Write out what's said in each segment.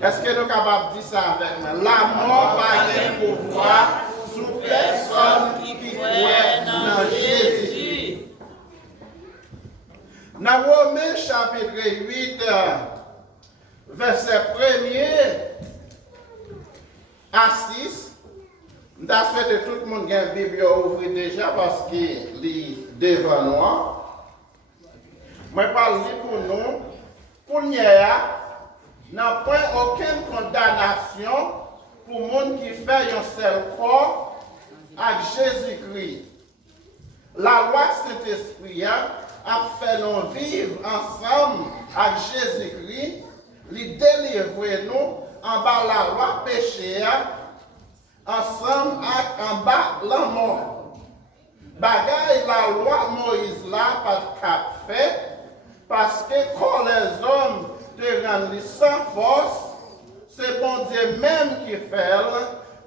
Est-ce que nous sommes capables de dire ça avec moi? La mort n'a pas de pouvoir sur personne qui croit dans Jésus. Dans Romains chapitre 8, verset 1er à 6, nous avons souhaité tout le monde a une Bible ouverte déjà parce qu'il lit devant nous. Moi, je parle pour nous, pour nous, n'a point aucune condamnation pour le monde qui fait un seul corps avec Jésus-Christ. La loi de Saint-Esprit a fait nous vivre ensemble avec Jésus-Christ, lui délivrer nous en bas la loi péché, ensemble avec en bas la mort. Bagaille la loi Moïse là pas de cap fait, parce que quand les hommes te rendent sans force, c'est bon Dieu même qui fait,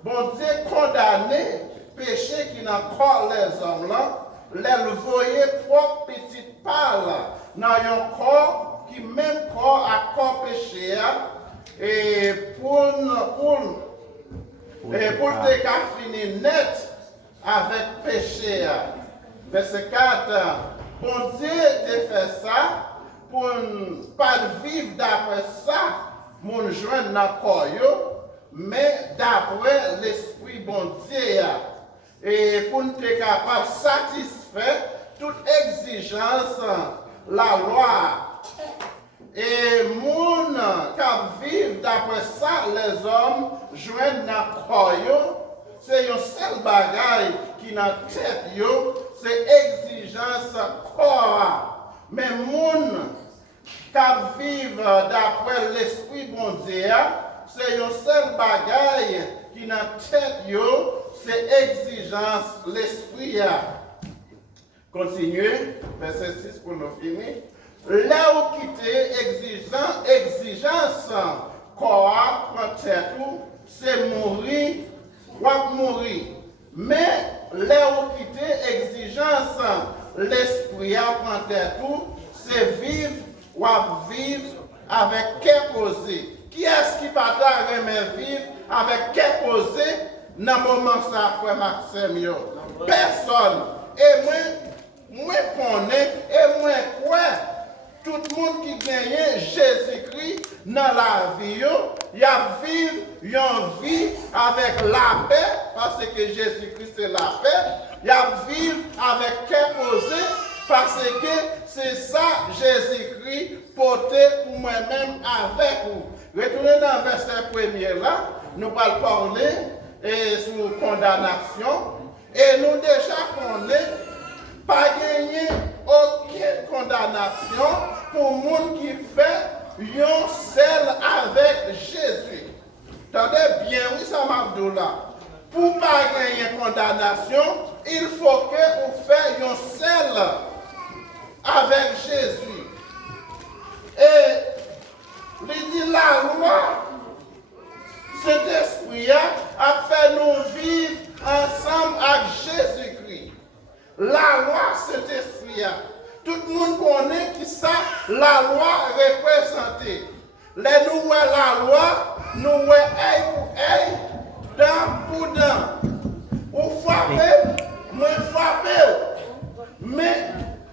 bon Dieu condamné péché qui n'a pas les hommes là, les voyait propre petite parle dans un corps qui même corps à corps péché et pour te qu'à finir net avec péché. Verset 4, bon Dieu te fait ça pour ne pas vivre d'après ça, mon joint dans le corps, mais d'après l'esprit bon Dieu. Et pour nous être capable de satisfaire toute exigence, la loi. Et moun qui vivent d'après ça, les hommes joignent dans le corps, c'est un seul bagage qui dans la tête, c'est exigence corps. Mais moun qui vivent d'après l'esprit bon Dieu, c'est un seul bagage qui dans la tête, c'est exigence l'esprit. Continuez, verset 6 pour nous finir. Là où quitter exigence, corps, prend tête, c'est mourir, ou mourir. Mais là où quitter exigence, l'esprit prend tête, c'est vivre ou vivre avec quel posé. Qui est-ce qui partage vivre avec quel posé dans le moment ça, frère Maxime? Personne. Et moi connais, et moi quoi? Tout le monde qui gagne Jésus-Christ dans la vie, il a vivre une vie avec la paix, parce que Jésus-Christ c'est la paix. Il a vivre avec quel posé, parce que c'est ça Jésus-Christ porté pour moi-même avec vous. Retournez dans le verset premier là, nous allons parler sur condamnation. Et nous déjà connaissons pas gagner aucune condamnation pour le monde qui fait un seul avec Jésus. Attendez bien, oui, ça m'a dit là. Pour pas gagner condamnation, il faut que vous fassiez un seul avec Jésus. Et il dit la loi, cet esprit a fait nous vivre ensemble avec Jésus-Christ. La loi, cet esprit. Tout le monde connaît qui ça, la loi représentée. Les nous voyons la loi, nous voyons œil pour œil, dent pour dent. Ou frapper, moi frapper. Mais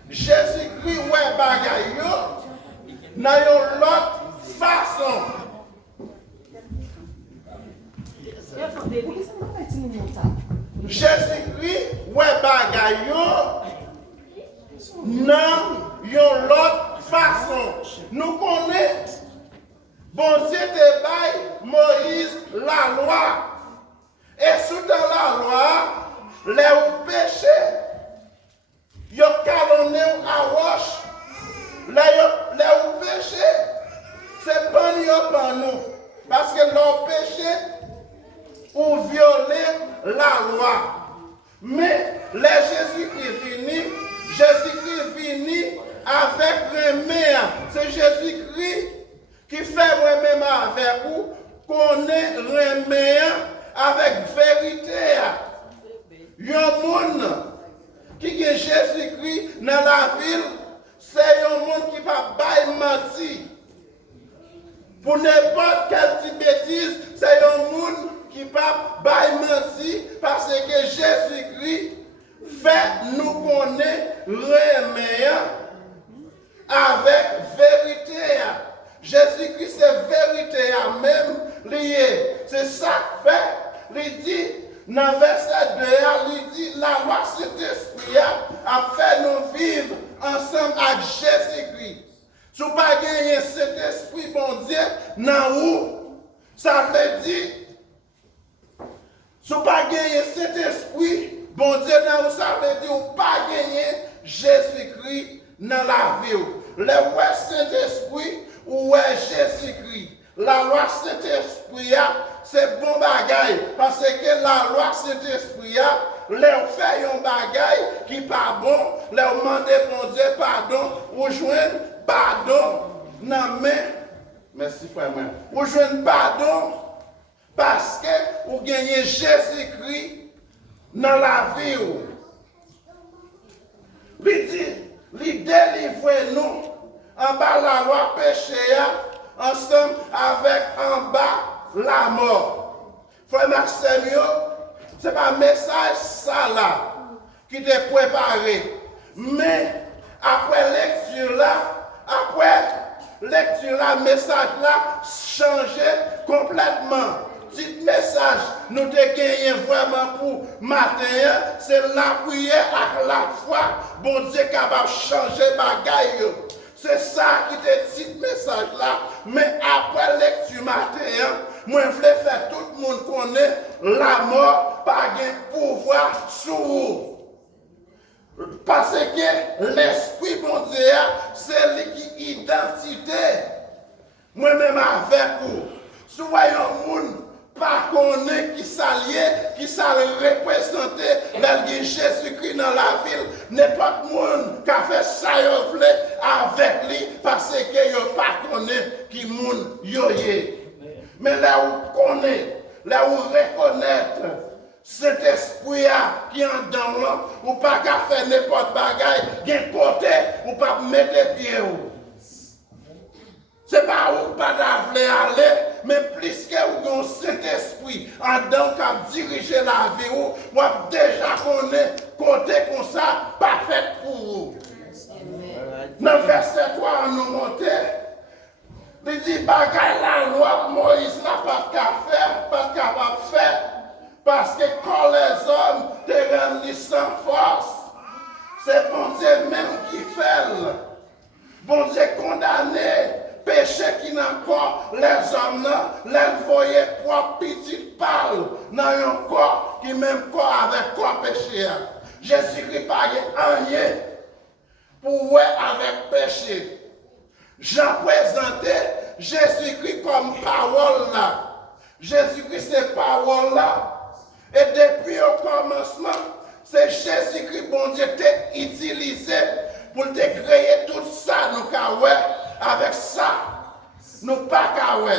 Jésus-Christ, ouais, bagaille, dans une autre façon. Jésus-Christ, ouais, bagaille, dans une autre façon. Nous connaissons, bon Dieu te baille Moïse la loi. Et sous dans la loi, les péchés, ils ont calonné à roche. Les péchés, c'est pas nous. Parce que leur péché, ou violer la loi. Mais les Jésus-Christ venu avec remède. C'est Jésus-Christ qui fait remède avec vous, qu'on est remède avec vérité. Il y a un monde qui est Jésus-Christ dans la ville, c'est un monde qui va pas mentir. Pour n'importe quelle petite bêtise, c'est un monde qui va pas mentir parce que Jésus-Christ fait nous connaître remède avec vérité. Jésus-Christ c'est vérité même lié. C'est ça que fait. Il dit dans le verset 2, il dit la loi Saint-Esprit a fait nous vivre ensemble avec Jésus-Christ. Si vous pas gagner cet esprit, bon Dieu, dans où ça veut dire, si vous pas gagner cet esprit, bon Dieu, dans où ça veut dire, vous pas gagner Jésus-Christ dans la vie. Le roi Saint-Esprit ou Jésus-Christ. La loi Saint-Esprit, c'est bon bagaille. Parce que la loi Saint-Esprit, leur fait un bagaille qui pas bon, leur demander bon Dieu pardon, ou joindre pardon dans main. Merci frère moi. Ou joindre pardon parce que vous gagnez Jésus-Christ dans la vie. Il délivre nous en bas la loi péché ensemble avec en bas la mort. Frère Maxime, ce n'est pas un message ça là qui t'est préparé. Mais après lecture là, message là, changé complètement. Petit message, nous te gagnons vraiment pour matin, c'est la prière à la foi, bon Dieu capable de changer bagaille. C'est ça qui te dit message là, mais après lecture matin, moi je voulais faire tout le monde connaître la mort par un pouvoir sur vous. Parce que l'esprit bon Dieu, c'est lui qui identité. Moi-même avec vous. Souvent, un monde pas connaît qui s'allie, qui s'allie représenter le Jésus-Christ dans la ville. N'importe monde qui a fait ça avec lui parce que yo pas connaît qui monde yo yé. Mais là où connaît, là où reconnaître cet esprit qui est en dedans, ou pas qu'à faire n'importe bagaille, d'un côté, ou pas mettre pied où. C'est pas où pas d'aller aller, mais plus que vous avez cet esprit en dedans qui a dirigé la vie, vous avez déjà connaît côté comme ça, pas fait pour vous. Dans le verset 3, on nous montre, il dit, bagaille la loi, Moïse n'a pas qu'à faire, pas capable de faire. Parce que quand les hommes te rendent sans force, c'est bon Dieu même qui fait. Bon Dieu condamné, péché qui n'a pas les hommes, les voyaient propre petite parle dans un corps qui même corps avec corps péché. Jésus-Christ n'a rien pour voir avec péché. Jean présentait Jésus-Christ comme parole là. Jésus-Christ c'est parole là. Et depuis au commencement, c'est Jésus-Christ, bon Dieu, t'a utilisé pour te créer tout ça, nous kawè, avec ça, nous pas kawè.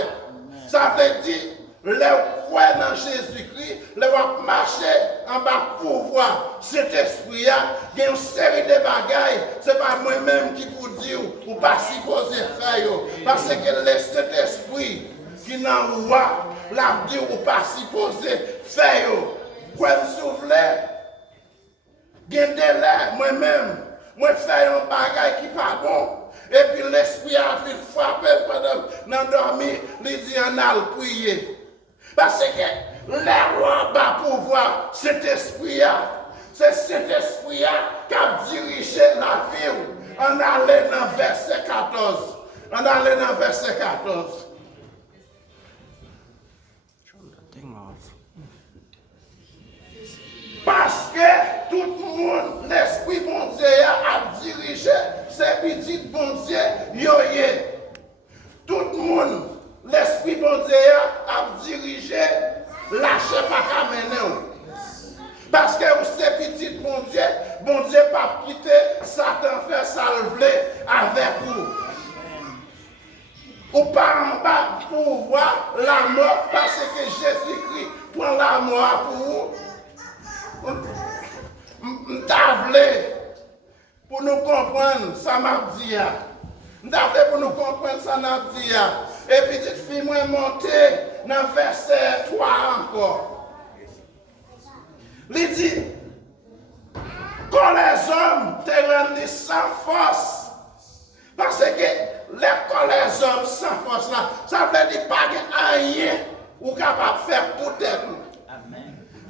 Ça veut dire, les croix dans Jésus-Christ, les marcher en bas pouvoir, cet esprit-là, il y a une série de bagailles, ce n'est pas moi-même qui vous dis, ou pas supposé faire, parce que cet esprit qui n'a pas, la dit ou pas supposé faire. Quand je souffle, il y a des délais, moi-même, moi fais un bagage qui n'est pas bon. Et puis l'esprit a fait frapper pendant dormir, il dit en a prier. Parce que les rois bas pouvoir, cet esprit-là, c'est cet esprit-là qui a dirigé la vie. On allait dans verset 14. On allait dans verset 14. Parce que tout le monde, l'esprit bon Dieu a dirigé ces petits bon Dieu, yoye. Tout le monde, l'esprit bon Dieu a dirigé, lâchez pas qu'à mener. Parce que ces petits bon Dieu pas quitter Satan faire salver avec vous. Ou pas en bas pour voir la mort parce que Jésus-Christ prend la mort pour vous. M'tavle pour nous comprendre ça m'a dit. M'tavle pour nous comprendre ça m'a dit. Et petite fille moi monter dans verset 3 encore. Il dit quand les hommes te rendent sans force, parce que les hommes sans force là, ça veut dire pas rien ou capable de faire pour être.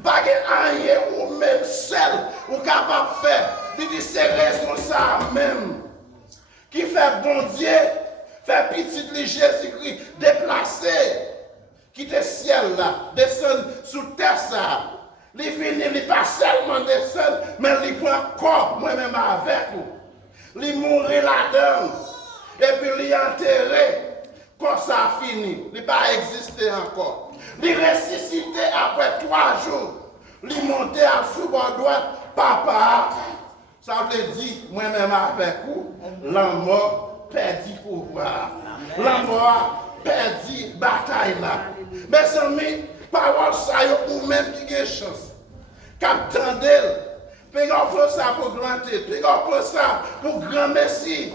Pas rien ou même seul ou capable de faire. Il dit c'est raison ça même qui fait bon Dieu, fait petit Jésus-Christ déplacer, quitter ciel là, descendre sous terre ça. Il finit, il pas seulement descendre, mais il prend corps moi-même avec vous. Il mourit là-dedans et puis il est enterré. Quand ça fini, il pas existé encore. Il ressuscité après 3 jours. Il monté à sous bord droite, papa. Ça veut dire, moi-même avec vous, la mort perdu pouvoir. La mort perdu bataille là. Mes amis, parole ça ou même qui a chance. Cap tendel, puis on prend ça pour grand puis on prend ça pour grand merci.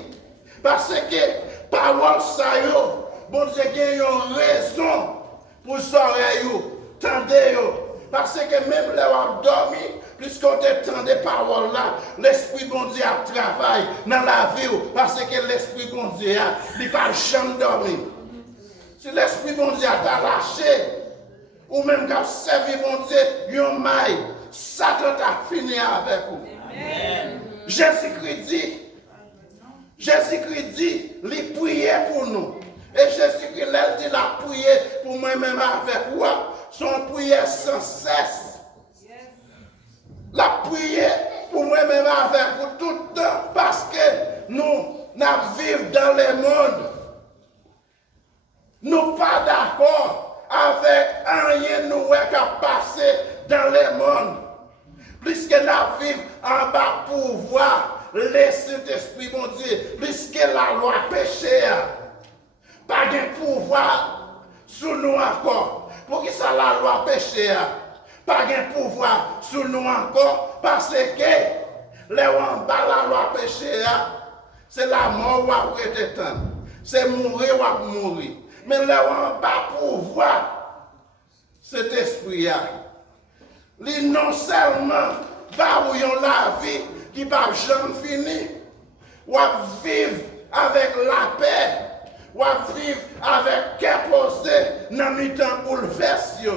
Parce que parole ça yo, bon Dieu gagne une raison pour s'oreille yo, tendez yo. Parce que même là on dormi, puisqu'on t'entend des paroles là, l'esprit bon Dieu a travaillé dans la vie parce que l'esprit bon Dieu il pas jamais dormir. Si l'esprit bon Dieu t'a lâché, ou même quand servi bon Dieu, yon maille, Satan t'a fini avec vous. Jésus-Christ dit, il priait pour nous. Et Jésus-Christ il dit, la prière pour moi-même avec vous, son prière sans cesse. La prière pour moi-même avec vous tout le temps, parce que nous vivons dans le monde. Nous ne sommes pas d'accord avec rien nous qui a passé dans le monde. Puisque nous vivons en bas pour voir le Saint-Esprit, mon Dieu, puisque la loi péché, pas de pouvoir sur nous encore. Pour que ça la loi péché, pas de pouvoir sur nous encore, parce que les en bas la loi péché, c'est la mort ou être temps. C'est mourir ou mourir. Mais là, on va pouvoir cet esprit-là. Il non seulement va où la vie qui va jamais finir, ou vivre avec la paix, ou vivre avec qu'est posé dans le temps bouleversé.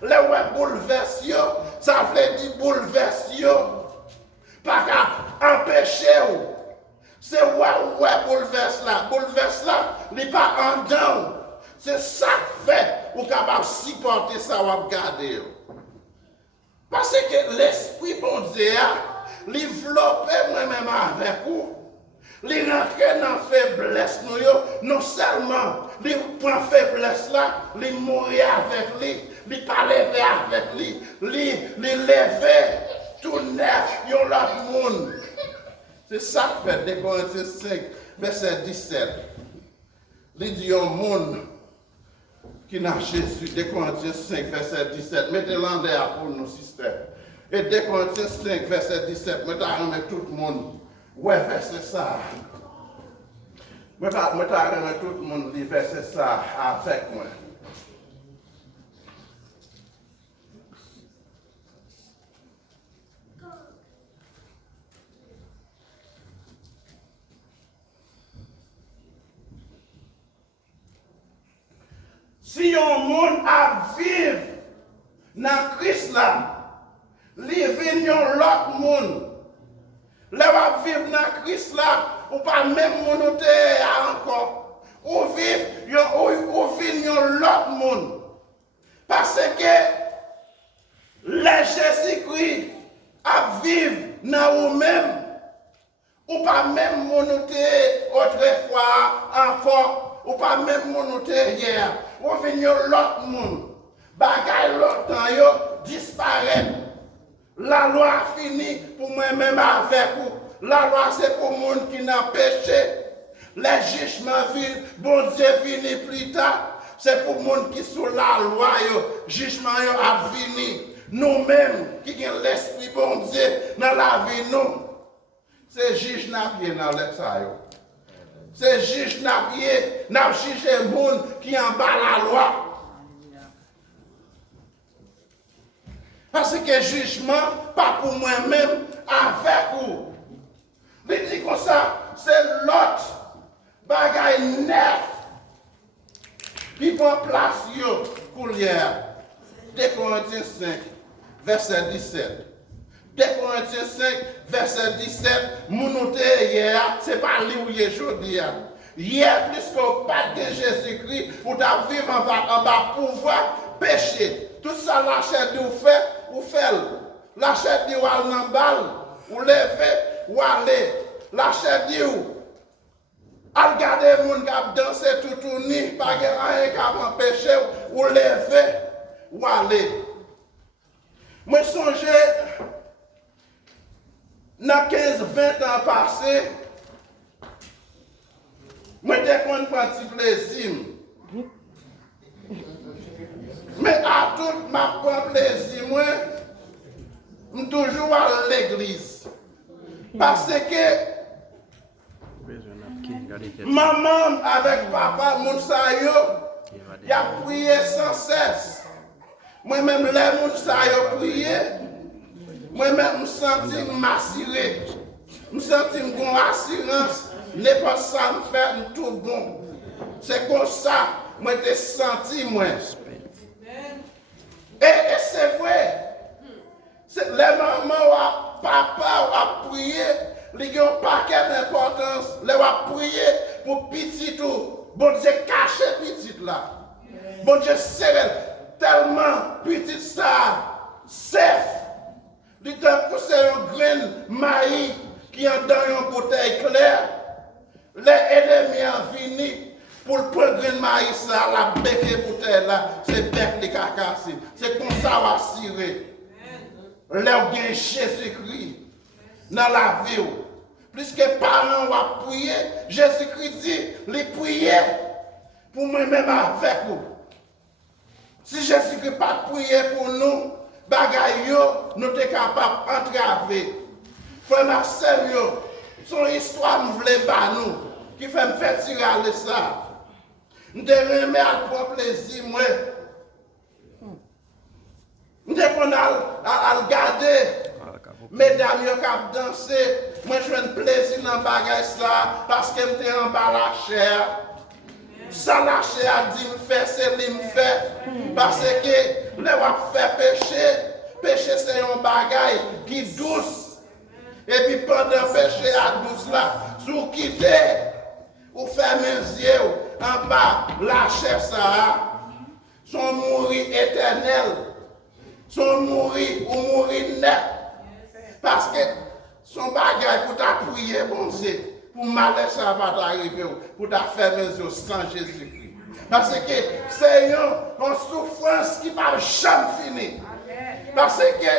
Le bouleversé, ça veut dire bouleversé, pas qu'à empêcher. C'est ouais bouleverse là, il n'est pas en dedans. C'est ça qui fait ou capable de supporter ça ou regarder. Parce que l'esprit bon Dieu, il développe moi-même avec vous. Il rentre dans la faiblesse, non seulement il prend faiblesse là, il mourit avec lui, il pas lever avec lui, il lever tout neuf, il y a l'autre monde. C'est ça que fait 2 Corinthiens 5, verset 17. Il dit au monde qui n'a Jésus, 2 Corinthiens 5, verset 17. Mettez-le en l'air pour nos systèmes. Et 2 Corinthiens 5, verset 17, mettez tout le monde. Ouais, verset ça. Mettez tout le monde, verset ça avec moi. Si un monde a vivre dans Christ là, il vient l'autre monde. Là, vivre dans Christ là, ou pas même monde encore. Ou vivre l'autre monde. Parce que le Jésus-Christ a vivre dans vous-même. Ou pas même monde autrefois encore. Ou pas même monde hier. Ou venir l'autre monde. Bagay l'autre temps disparaît. La loi a fini pour moi-même avec vous. La loi c'est pour le monde qui n'a péché. Les jugements bon Dieu fini plus tard. C'est pour le monde qui sous la loi, jugement a fini. Nous-mêmes qui avons l'esprit bon Dieu dans la vie, nous. C'est juge n'a bien dans l'examen. C'est juge n'a jugé le monde qui en bas la loi. Parce que jugement, pas pour moi-même, avec vous. Il dit comme ça, c'est l'autre bagaille neuf qui prend place pour hier. 2 Corinthiens 5, verset 17. 2 Corinthiens 5, verset 17, mounouté hier, c'est pas lui où il est aujourd'hui. Hier, puisqu'au pas de Jésus-Christ, pour vivre en bas pouvoir pécher. Tout ça, la chair de vous fait, ou fait. La chair de vous aller dans balle, ou lever, ou aller. La chair de vous. Al garder les gens qui ont dansé tout tourné, pas rien qui a empêché, ou lever, ou aller. Moi, je songe, dans 15-20 ans passés, prends petit plaisir. Mais à tout, ma prends plaisir, moi, je suis toujours à l'église. Parce que maman avec papa, mon sayo, il a prié sans cesse. Moi-même, les moun sayo prié, moi-même, je sens m'assurer. Je sens une assurance. N'est pas ça me faire tout bon. C'est comme ça, moi, je senti, moi. Et c'est vrai. Les mamans ou papa ou prié, ils ont un paquet d'importance. Ils ont prié pour petit tout. Bon Dieu caché petit là. Bon Dieu serré tellement petit ça. Safe. Il t'a poussé un grain maïs qui est dans une bouteille claire. Les ennemis ont fini pour le prendre grain maïs là, la bec et bouteille là, c'est bec de cacassé. C'est comme ça va cirer. Là où il y a Jésus-Christ dans la vie. Plus que parents ont prié, Jésus-Christ dit, les prier pour moi-même avec vous. Si Jésus-Christ n'a pas prié pour nous, bagaille nous sommes capables d'entraver. Frère Marcel, son histoire nous voulait pas nous, qui fait me faire tirer à ça. Nous devons prendre plaisir, moi. Nous devons regarder, mesdames qui ont dansé. Moi, je veux plaisir dans le bagage ça, parce que je suis en bas la chair. Ça, la chair a dit me faire, c'est lui me fait. Parce que les gens fait péché. Péché, c'est un bagage qui est douce. Et puis pendant péché à douce là, si vous quittez, vous fermez les yeux en bas, la chair ça, son mourir éternel. Son mourir ou mourir net. Parce que son bagage pour t'appuyer, bon Dieu, pour malheur ça va t'arriver, pour ta faire mes yeux sans Jésus-Christ. Parce que c'est une souffrance qui ne va jamais finir. Parce que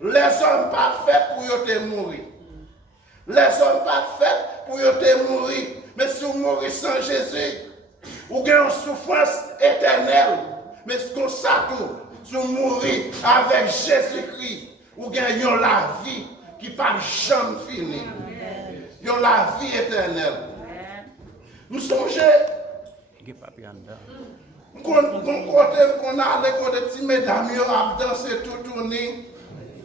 les hommes pas faits pour te mourir. Les hommes pas faits pour te mourir. Mais si vous mourrez sans Jésus, vous avez une souffrance éternelle. Mais c'est comme ça tout. Si vous mourrez avec Jésus-Christ, vous avez la vie qui ne va jamais finir. Vous avez la vie éternelle. Nous songez, qu'on a les petits mesdames qui ont dansé tout tourné.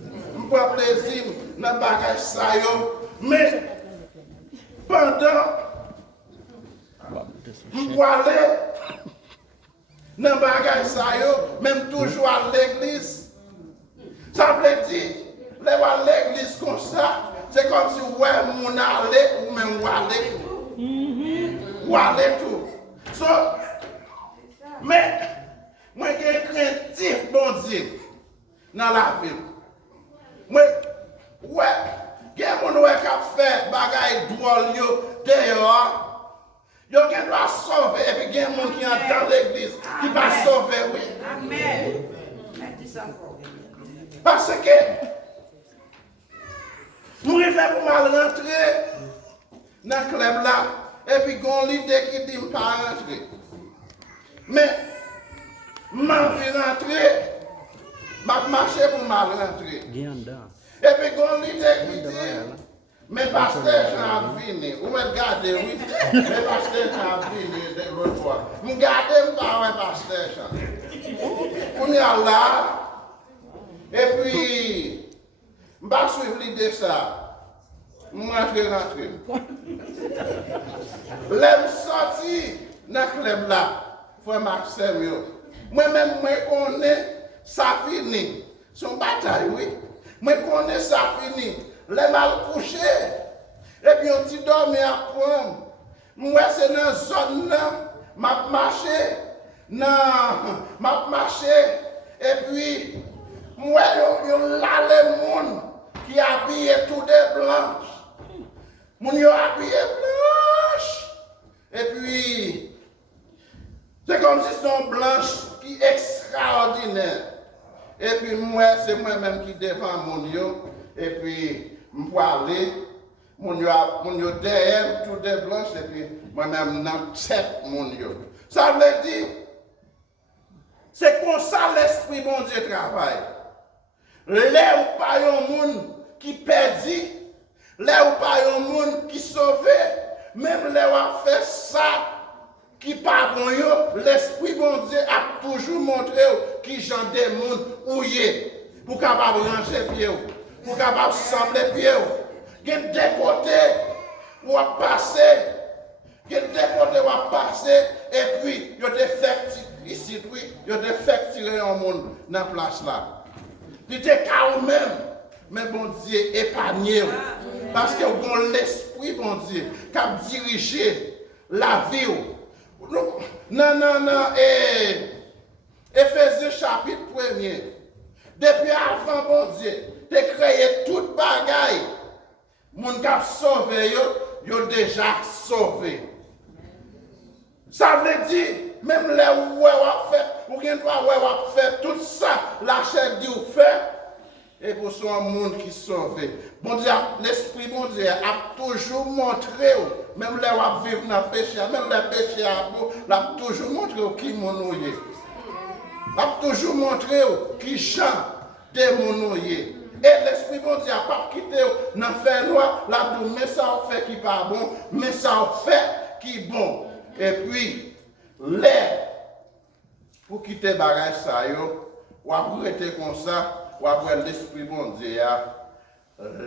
Je prends plaisir dans le bagage ça. Mais pendant, je peux aller dans le bagage ça, même toujours à l'église. Ça veut dire, les à l'église comme ça, c'est comme si ouais, mon aller ou même ou aller tout. So, mais, moi, j'ai craintif, bon Dieu, dans la vie. Moi, ouais, il y a mon qui a fait bagaille drôle dehors. Il y a qui doit sauver, et puis il y a mon qui est dans l'église qui va sauver, oui. Amen. Parce que, nous arrivons pour mal rentrer dans le club là, et puis il y a l'idée qui dit ne pas rentrer. Mais, je vais rentrer, je marcher pour mal rentrer. Et puis, il y a l'idée qui dit, mais pasteur Jean vini, vous me regardez, oui, mais pasteur Jean vini de l'autre fois. Vous regardez, vous parlez pasteur Jean. On est là, et puis, je vais suivre l'idée de ça. Moi, je vais rentrer. L'aime sorti dans le club là, frère Maxime. Moi-même, je connais ça fini. Son bataille, oui. Moi, je connais ça fini. Les mal couchés. Et puis, on t'y dormi à prendre. Moi, c'est dans la zone là, m'a marché. Non, m'a marché. Et puis, moi, il y a les gens qui habillent tout de blanche. Moun yo habillé blanche. Et puis, c'est comme si son blanche qui est extraordinaire. Et puis moi, c'est moi-même qui défends mon yo. Et puis, je vais aller Mon yo derrière, tout des blanches, et puis moi-même, dans tête, mon yo. Ça veut dire, c'est comme ça l'esprit bon Dieu travaille. Là où pas un monde qui perdit, là où pas un monde qui sauvé, même là où a fait ça, qui pas bon yo, l'esprit bon Dieu a toujours montré qui j'en des monde où y est, pour capable ranger pied, pour capable sembler pied. Il y a des côtés où on passe, il y a des côtés où on passe, et puis il y a des faits ici, oui, il y a des faits tirés en monde dans la place là. Il était calme même, mais bon Dieu épargné. Parce que bon l'esprit, bon Dieu, qui a dirigé la vie. Non, Éphésiens chapitre 1er. Depuis avant, bon Dieu, tu as créé toute bagaille. Moun qui a sauvé, yo déjà sauvé. Ça veut dire, même les où on fait, ou bien on fait tout ça, la chair dit ou fait, et pour son monde qui sauvé. Bon Dieu, l'esprit bon Dieu a toujours montré, même les où vivre dans le péché, même les péchés à bout, l'a toujours montré qui mon est. L'a toujours montré qui chante des mon est. Et l'esprit bon Dieu n'a pas quitté dans le fait noir, là tout, mais ça on fait qui pas bon, mais ça on fait qui bon. Et puis, l'air, pour quitter bagage ça, ou après être comme ça, ou après l'esprit bon Dieu,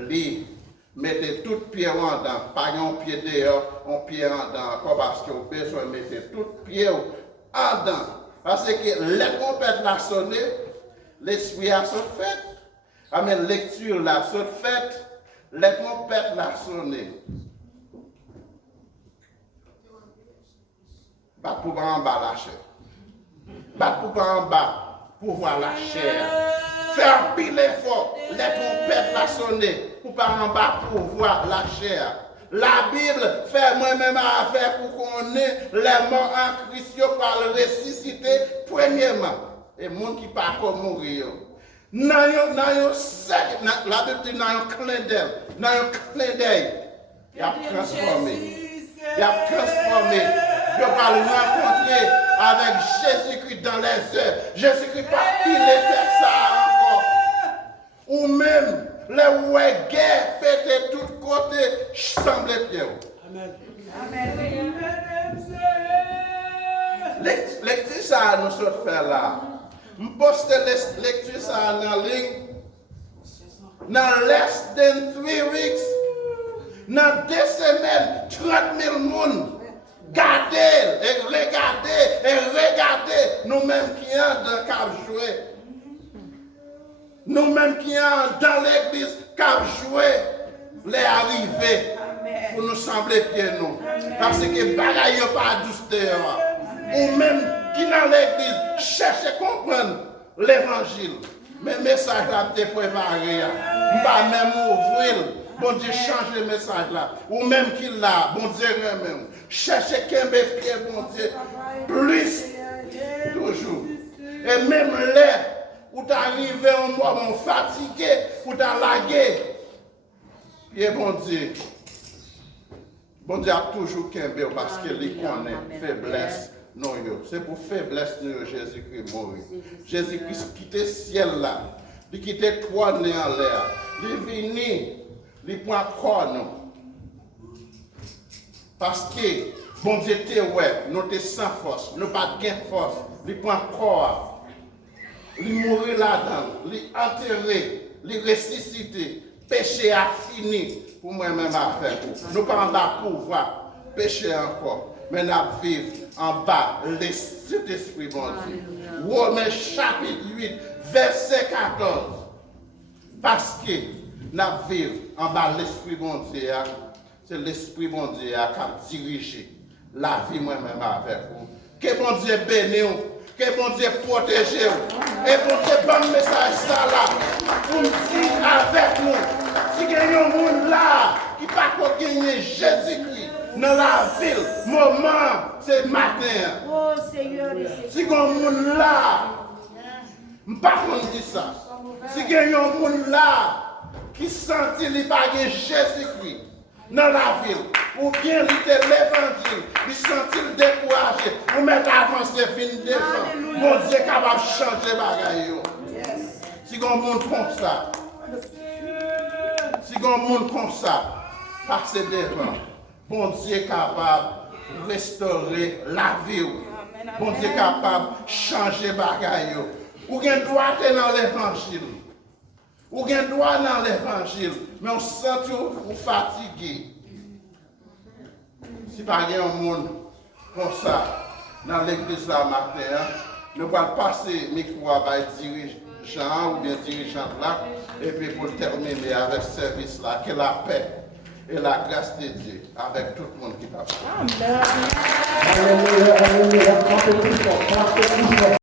lui, mettez tout pied en dedans, pas un pied dehors, un pied en dedans, parce que vous besoin de mettre tout pied en dedans. Parce que les trompettes la sonné, l'esprit a son fait. Amen, lecture là, ce fait, les trompettes la sonné. Bat pour en bas la chair. Bat pour en bas pour voir la chair. Faire pile effort, les trompettes la sonné pour pas en bas pour voir la chair. La Bible fait moi-même affaire pour qu'on ait les morts en Christ par le ressusciter premièrement. Et les gens qui ne pas mourir. La Bible dit dans un clin d'œil, il a transformé. Il a transformé. Je vais le rencontrer avec Jésus-Christ dans les heures. Jésus-Christ pas il fait ça encore. Ou même les ouais guerre pété de tous côtés, semble bien. Amen. Amen. Lecture ça nous sommes faire là. Je poste lecture ça dans la ligne. Dans less than 3 weeks. Dans 2 semaines, 30 000 personnes. Gardez et regardez nous-mêmes qui sommes dans le cap joué. Nous-mêmes qui sommes dans l'église cap joué, les arrivés pour nous sembler pieds nous. Parce que bagaille pas douce dehors. Ou même qui dans l'église cherche à comprendre l'évangile. Mais le message là te préparé. Pas même ouvrir. Bon Dieu change le message là. Ou même qu'il l'a, bon Dieu même. Cherchez qu'un pied, bon Dieu. Plus, toujours. Et même là, où tu arrivé en moment fatigué, où tu as lagué. Et bon Dieu. Bon Dieu a toujours qu'un parce qu'il connaît faiblesse. Non, c'est pour faiblesse de Jésus-Christ mourir. Jésus-Christ quittait le ciel là. Il quittait 3 nez en l'air. Il est venu. Il prend corps nous. Parce que, bon Dieu, ouais, nous sommes sans force, nous pas de force. Il prend corps. Il mourit là-dedans, il enterré, il ressuscité. Péché a fini pour moi-même à faire. Nous pas en bas pouvoir pécher encore, mais nous vivons en bas l'esprit bon Dieu. Romains chapitre 8, verset 14. Parce que nous vivons en bas l'esprit bon Dieu, c'est l'esprit bon Dieu qui a dirigé la vie moi-même avec vous. Que bon Dieu bénisse, que bon Dieu protège vous. Et bon Dieu bon message ça là, pour dire avec nous. Si il y a un monde là qui ne peut pas gagner Jésus-Christ dans la ville, moment, c'est matin. Oh Seigneur, si il y a un monde là, je ne peux pas dire ça. Si il y a un monde là, qui sentit qu'il n'y a pas Jésus-Christ, dans la ville, ou bien il était l'évangile, il sentit découragé, ou mettre avancer, fin défendre. Mon Dieu capable de changer bagaille. Si on monde comme ça, si on monde comme ça, passer devant, bon Dieu capable de restaurer la vie. Bon Dieu capable de changer bagaille. Ou bien droit dans l'évangile. Ou bien droit dans l'évangile, mais on se sent fatigué. Si pas un monde comme ça dans l'église la matin, nous allons passer le micro à dirigeant ou bien dirigeante là, et puis pour terminer avec ce service là, que la paix et la grâce de Dieu avec tout le monde qui t'a fait. Amen. Alléluia, alléluia.